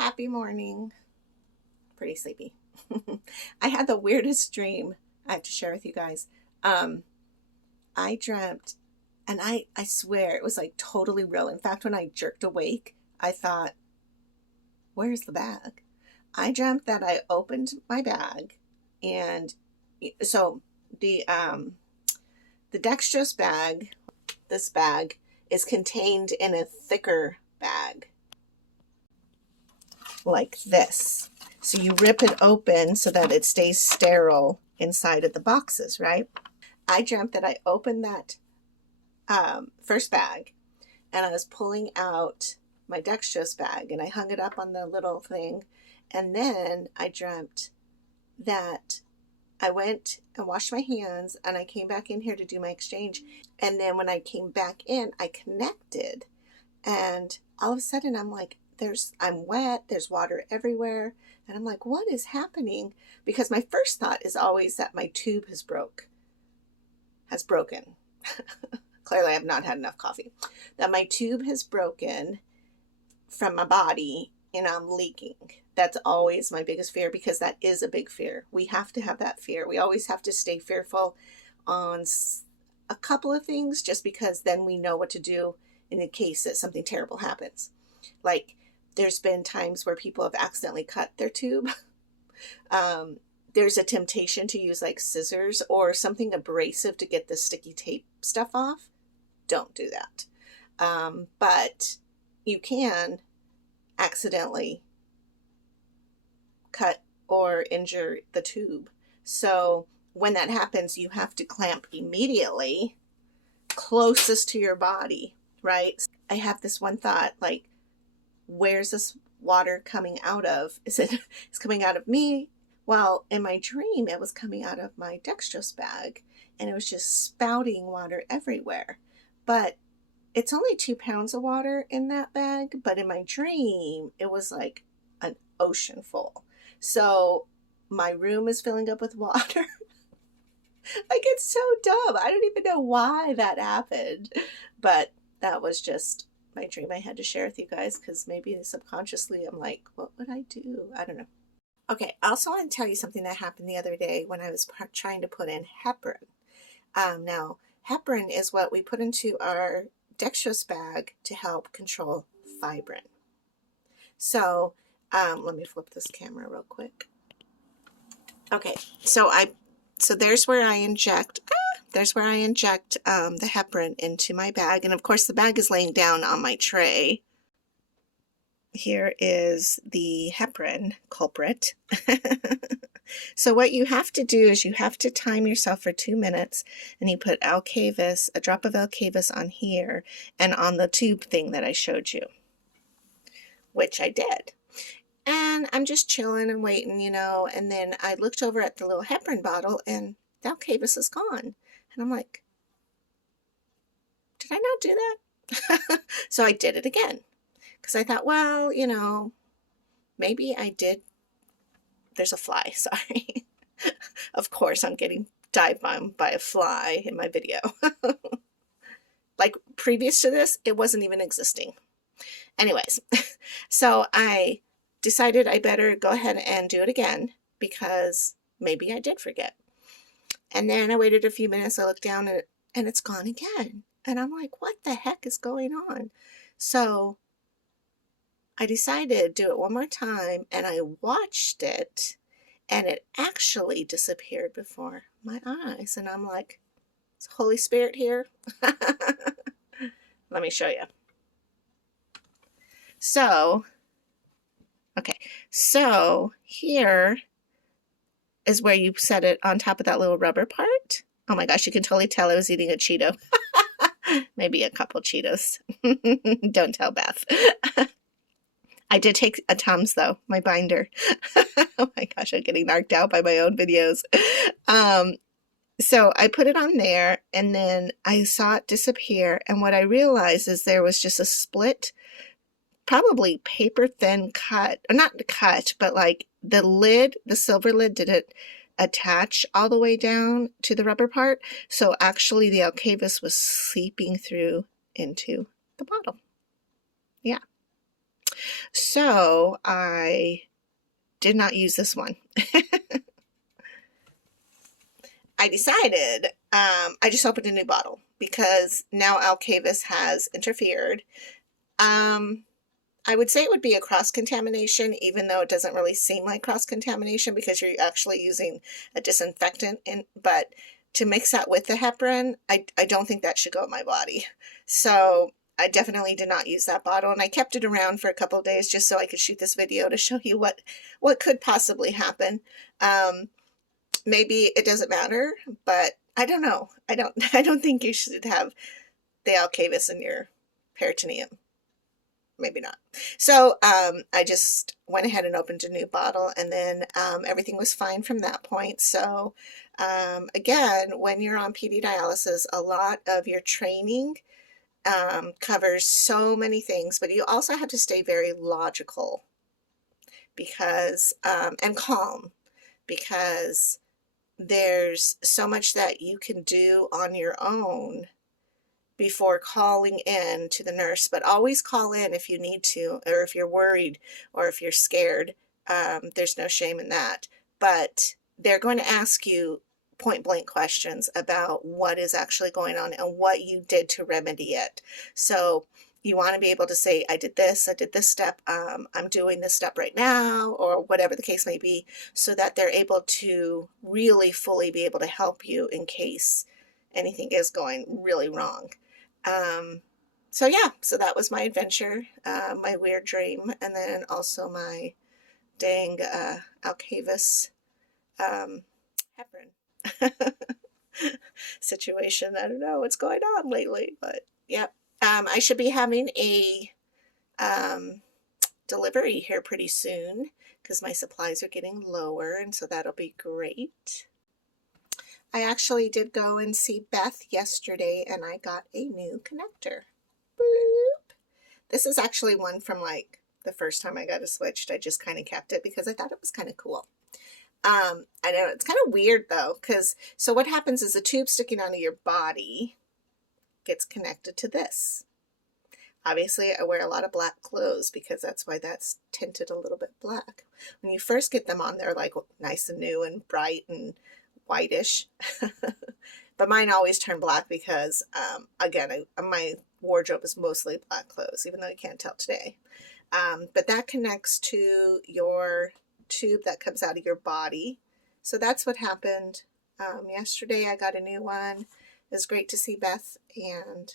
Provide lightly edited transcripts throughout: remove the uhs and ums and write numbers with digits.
Happy morning. Pretty sleepy. I had the weirdest dream I have to share with you guys. Um, I dreamt, and I swear it was like totally real. In fact, when I jerked awake, I thought, where's the bag? I dreamt that I opened my bag, and so the um, the dextrose bag, this bag, is contained in a thicker bag like this. So you rip it open so that it stays sterile inside of the boxes, right? I dreamt that I opened that first bag and I was pulling out my dextrose bag and I hung it up on the little thing. And then I dreamt that I went and washed my hands and I came back in here to do my exchange. And then when I came back in, I connected. And all of a sudden I'm like, I'm wet, there's water everywhere. And I'm like, what is happening? Because my first thought is always that my tube has broken. Clearly I have not had enough coffee. That my tube has broken from my body and I'm leaking. That's always my biggest fear, because that is a big fear. We have to have that fear. We always have to stay fearful on a couple of things, just because then we know what to do in the case that something terrible happens. Like, there's been times where people have accidentally cut their tube. There's a temptation to use like scissors or something abrasive to get the sticky tape stuff off. Don't do that. But you can accidentally cut or injure the tube. So when that happens, you have to clamp immediately closest to your body, right? I have this one thought, like, where's this water coming out of? It's coming out of me? Well, in my dream, it was coming out of my dextrose bag and it was just spouting water everywhere. But it's only 2 pounds of water in that bag. But in my dream, it was like an ocean full. So my room is filling up with water. Like, it's so dumb. I don't even know why that happened. But that was just my dream I had to share with you guys, because maybe subconsciously I'm like, what would I do? I don't know. Okay, I also want to tell you something that happened the other day when I was trying to put in heparin. Now, heparin is what we put into our dextrose bag to help control fibrin. So let me flip this camera real quick. Okay, so there's where I inject the heparin into my bag. And of course the bag is laying down on my tray. Here is the heparin culprit. So what you have to do is you have to time yourself for 2 minutes, and you put a drop of Alcavis on here and on the tube thing that I showed you, which I did. And I'm just chilling and waiting, and then I looked over at the little heparin bottle and the Alcavis is gone. And I'm like, did I not do that? So I did it again, because I thought, well, maybe I did. There's a fly, sorry. Of course, I'm getting dive bombed by a fly in my video. Like, previous to this, it wasn't even existing. Anyways, so I decided I better go ahead and do it again, because maybe I did forget. And then I waited a few minutes, I looked down and it's gone again. And I'm like, what the heck is going on? So I decided to do it one more time, and I watched it, and it actually disappeared before my eyes. And I'm like, is the Holy Spirit here? Let me show you. So, okay, so here is where you set it on top of that little rubber part. Oh my gosh, you can totally tell I was eating a Cheeto. Maybe a couple Cheetos. Don't tell Beth. I did take a Tums though, my binder. Oh my gosh, I'm getting knocked out by my own videos. So I put it on there, and then I saw it disappear. And what I realized is there was just a split, probably paper thin cut, or not cut, but like the lid, the silver lid didn't attach all the way down to the rubber part. So actually the Alcavis was seeping through into the bottle. Yeah. So I did not use this one. I decided I just opened a new bottle because now Alcavis has interfered. I would say it would be a cross-contamination, even though it doesn't really seem like cross-contamination because you're actually using a disinfectant. But to mix that with the heparin, I don't think that should go in my body. So I definitely did not use that bottle, and I kept it around for a couple of days just so I could shoot this video to show you what could possibly happen. Maybe it doesn't matter, but I don't know. I don't think you should have the Alcavis in your peritoneum. Maybe not. So I just went ahead and opened a new bottle, and then everything was fine from that point. So again, when you're on PD dialysis, a lot of your training covers so many things, but you also have to stay very logical because and calm, because there's so much that you can do on your own before calling in to the nurse. But always call in if you need to, or if you're worried, or if you're scared. There's no shame in that. But they're going to ask you point blank questions about what is actually going on and what you did to remedy it. So you want to be able to say, I did this step, I'm doing this step right now, or whatever the case may be, so that they're able to really fully be able to help you in case anything is going really wrong. So yeah, so that was my adventure, my weird dream, and then also my dang Alcavis heparin situation. I don't know what's going on lately, but yeah. I should be having a delivery here pretty soon because my supplies are getting lower, and so that'll be great. I actually did go and see Beth yesterday, and I got a new connector. Bloop. This is actually one from like the first time I got it switched. I just kind of kept it because I thought it was kind of cool. I know it's kind of weird though, because so what happens is the tube sticking out of your body gets connected to this. Obviously, I wear a lot of black clothes because that's why that's tinted a little bit black. When you first get them on, they're like nice and new and bright and whitish. But mine always turn black because, again, my wardrobe is mostly black clothes, even though you can't tell today. But that connects to your tube that comes out of your body. So that's what happened yesterday. I got a new one. It was great to see Beth, and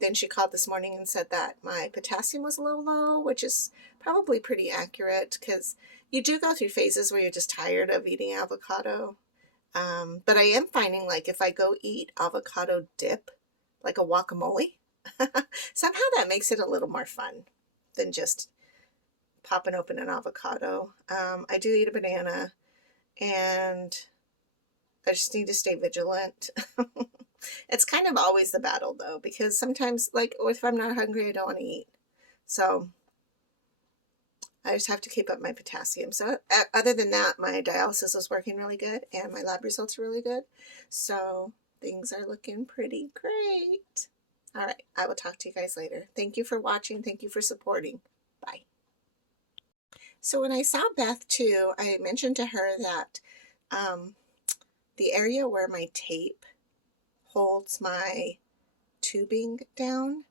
then she called this morning and said that my potassium was a little low, which is probably pretty accurate because you do go through phases where you're just tired of eating avocado. But I am finding like if I go eat avocado dip, like a guacamole, somehow that makes it a little more fun than just popping open an avocado. I do eat a banana, and I just need to stay vigilant. It's kind of always the battle though, because sometimes like if I'm not hungry, I don't want to eat. So I just have to keep up my potassium. So other than that, my dialysis is working really good and my lab results are really good. So things are looking pretty great. All right, I will talk to you guys later. Thank you for watching. Thank you for supporting. Bye. So when I saw Beth too, I mentioned to her that the area where my tape holds my tubing down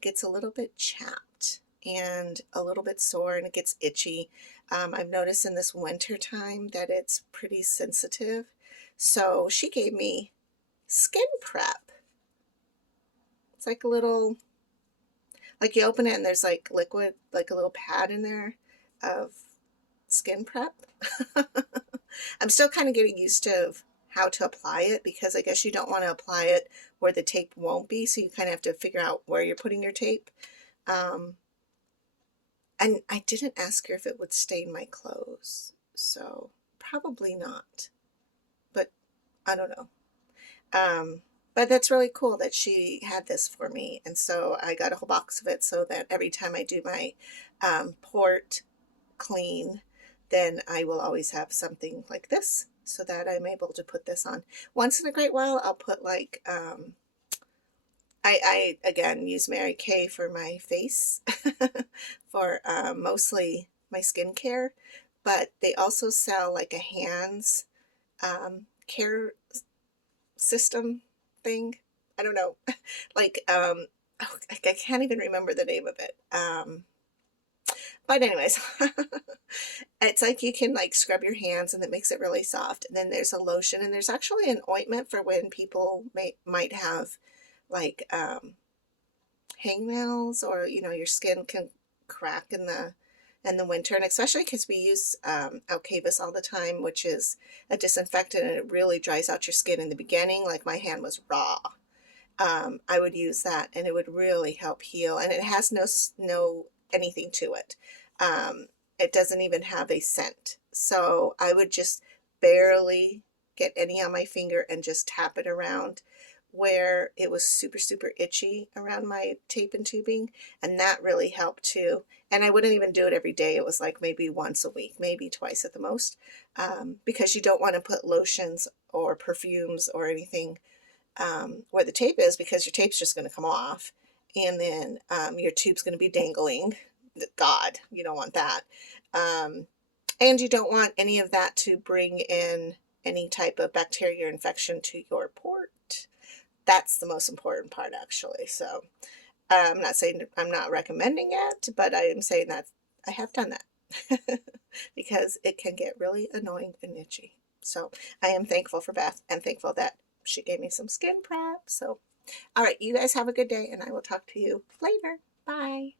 gets a little bit chapped and a little bit sore, and it gets itchy. I've noticed in this winter time that it's pretty sensitive. So she gave me skin prep. It's like a little, like you open it and there's like liquid, like a little pad in there of skin prep. I'm still kind of getting used to how to apply it because I guess you don't want to apply it where the tape won't be, so you kind of have to figure out where you're putting your tape. And I didn't ask her if it would stain my clothes, so probably not, but I don't know. But that's really cool that she had this for me, and so I got a whole box of it so that every time I do my port clean, then I will always have something like this so that I'm able to put this on. Once in a great while, I'll put like I again use Mary Kay for my face for mostly my skincare, but they also sell like a hands care system thing. I don't know, like oh, I can't even remember the name of it. But anyways, it's like you can like scrub your hands and it makes it really soft. And then there's a lotion and there's actually an ointment for when people might have like hangnails, or your skin can crack in the winter, and especially because we use Alcavis all the time, which is a disinfectant, and it really dries out your skin in the beginning. Like my hand was raw. I would use that and it would really help heal, and it has no anything to it. It doesn't even have a scent, so I would just barely get any on my finger and just tap it around where it was super super itchy around my tape and tubing, and that really helped too. And I wouldn't even do it every day. It was like maybe once a week, maybe twice at the most, because you don't want to put lotions or perfumes or anything where the tape is, because your tape's just going to come off, and then your tube's going to be dangling. God, you don't want that. And you don't want any of that to bring in any type of bacteria or infection to your port. That's the most important part, actually. So I'm not saying I'm not recommending it, but I am saying that I have done that because it can get really annoying and itchy. So I am thankful for Beth and thankful that she gave me some skin prep. So, all right, you guys have a good day, and I will talk to you later. Bye.